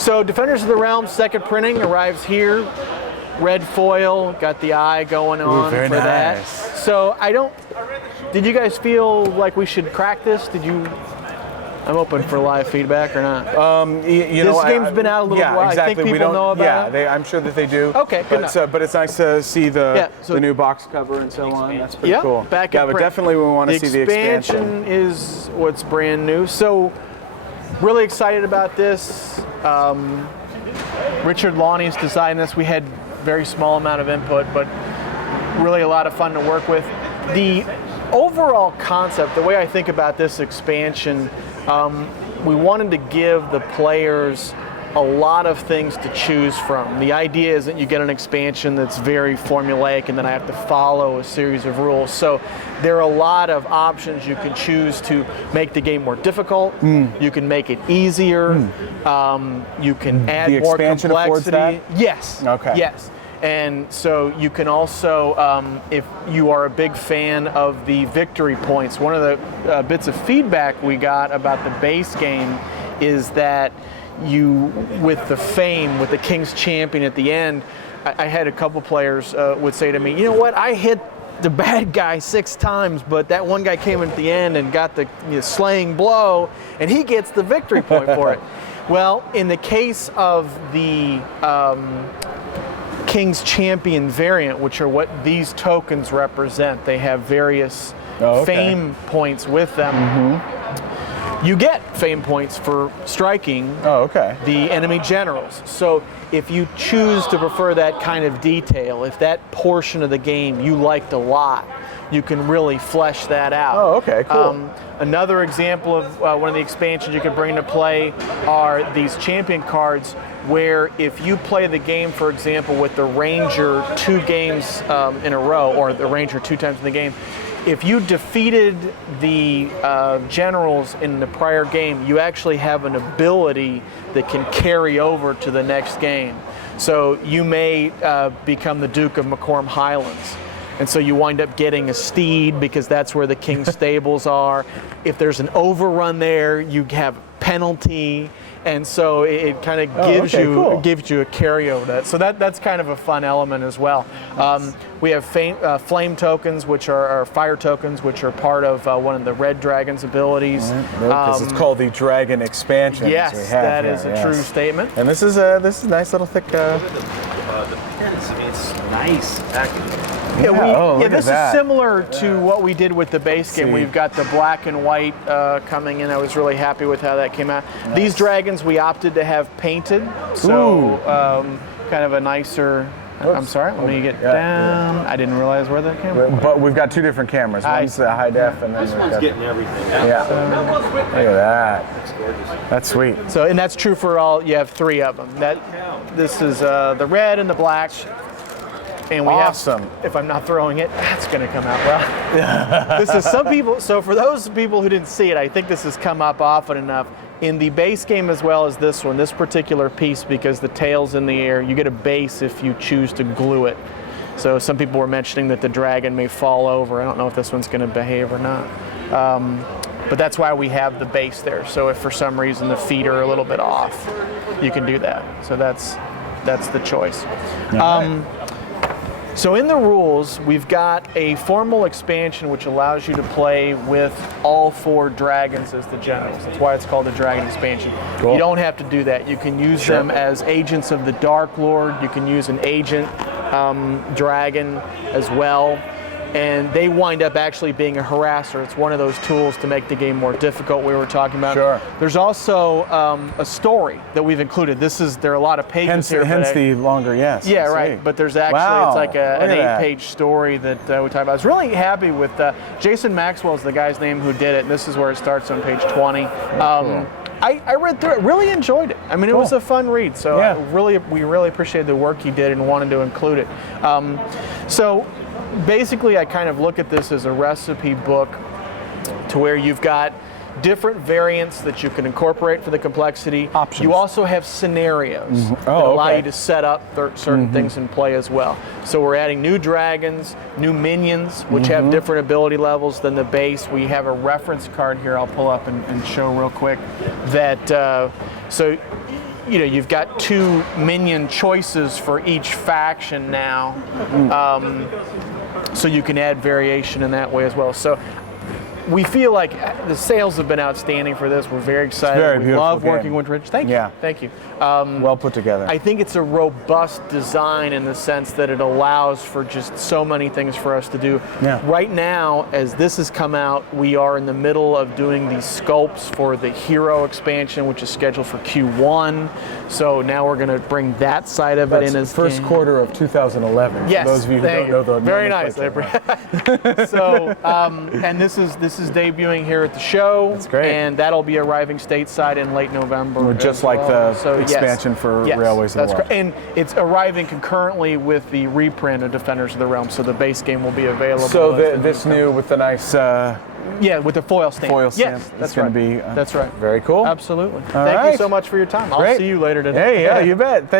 So Defenders of the Realm second printing arrives here. Red foil, got the eye going on very for nice. that. So did you guys feel like we should crack this? I'm open for live feedback or not. This game's been out a little while. Exactly. I think people know about it. I'm sure that they do. Okay, good enough. But it's nice to see the so new box cover and so on. That's pretty cool. Back in but print. definitely we want to see the expansion. The expansion is what's brand new. So really excited about this. Richard Lawney's designed this. We had very small amount of input, but really a lot of fun to work with. The overall concept, the way I think about this expansion, we wanted to give the players a lot of things to choose from. The idea isn't you get an expansion that's very formulaic and then I have to follow a series of rules. So there are a lot of options you can choose to make the game more difficult. You can make it easier. You can add more complexity. Yes. Okay. Yes. And so you can also, if you are a big fan of the victory points, one of the bits of feedback we got about the base game is that with the fame, with the King's Champion at the end, I had a couple players would say to me, you know what, I hit the bad guy 6 times, but that one guy came at the end and got the slaying blow, and he gets the victory point for it. Well, in the case of the King's Champion variant, which are what these tokens represent, they have various fame points with them. You get fame points for striking the enemy generals. So if you choose to prefer that kind of detail, if that portion of the game you liked a lot, you can really flesh that out. Oh, okay, cool. Another example of one of the expansions you can bring into play are these champion cards, where if you play the game, for example, with the Ranger 2 games in a row, or the Ranger 2 times in the game, if you defeated the generals in the prior game, you actually have an ability that can carry over to the next game. So you may become the Duke of McCorm Highlands. And so you wind up getting a steed because that's where the king's stables are. If there's an overrun there, you have penalty. And so it kind of gives you a carryover to that. So that's kind of a fun element as well. We have flame tokens, which are fire tokens, which are part of one of the Red Dragon's abilities. Because it's called the Dragon Expansion. Yes, that is a true statement. And this is a nice little thick. The pens, I mean, it's nice packaging. This is similar to what we did with the base game. We've got the black and white coming in. I was really happy with how that came out. Nice. These dragons we opted to have painted, so kind of a nicer. Oops. I'm sorry, let me get down. I didn't realize where that camera was. But we've got 2 different cameras. One's the high def, and then this one's getting everything. Yeah. Look at that. That's gorgeous. That's sweet. So, and that's true for all. You have 3 of them. This is the red and the black. And we have, if I'm not throwing it, that's going to come out well. This is some people, so for those people who didn't see it, I think this has come up often enough. In the base game as well as this one, this particular piece, because the tail's in the air, you get a base if you choose to glue it. So some people were mentioning that the dragon may fall over. I don't know if this one's going to behave or not. But that's why we have the base there. So if for some reason the feet are a little bit off, you can do that. So that's the choice. So in the rules, we've got a formal expansion which allows you to play with all 4 dragons as the generals. That's why it's called the Dragon Expansion. Cool. You don't have to do that. You can use them as agents of the Dark Lord. You can use an agent dragon as well. And they wind up actually being a harasser. It's one of those tools to make the game more difficult we were talking about. Sure. There's also a story that we've included. There are a lot of pages here. Hence the longer, yes. Yeah, right. But there's actually, it's like an 8-page story that we talk about. I was really happy with Jason Maxwell is the guy's name who did it. And this is where it starts on page 20. Cool. I read through it, really enjoyed it. I mean, it was a fun read. So we really appreciated the work he did and wanted to include it. So basically, I kind of look at this as a recipe book to where you've got different variants that you can incorporate for the complexity. Options. You also have scenarios that allow you to set up certain things in play as well. So we're adding new dragons, new minions, which have different ability levels than the base. We have a reference card here I'll pull up and show real quick that so you've got 2 minion choices for each faction now, so you can add variation in that way as well. So we feel like the sales have been outstanding for this. We're very excited. very We beautiful love working game. with Rich. Thank you. Yeah. Thank you. Well put together. I think it's a robust design in the sense that it allows for just so many things for us to do. Yeah. Right now, as this has come out, we are in the middle of doing the sculpts for the Hero expansion, which is scheduled for Q1. So now we're going to bring that side of it That's in as first game. quarter of 2011. Yes, For those of you who thank don't know the very nice. nomenclature. So, and this is debuting here at the show. That's great. And that'll be arriving stateside in late November. Just as like well. the expansion for Railways of the World. And it's arriving concurrently with the reprint of Defenders of the Realm, so the base game will be available. So as the this new with the nice with the foil stamp. foil stamp. Yes, It's that's going right. to be That's right. Very cool. Absolutely. All Thank you right. so much for your time. I'll Great. see you later today. Hey, yeah, you bet.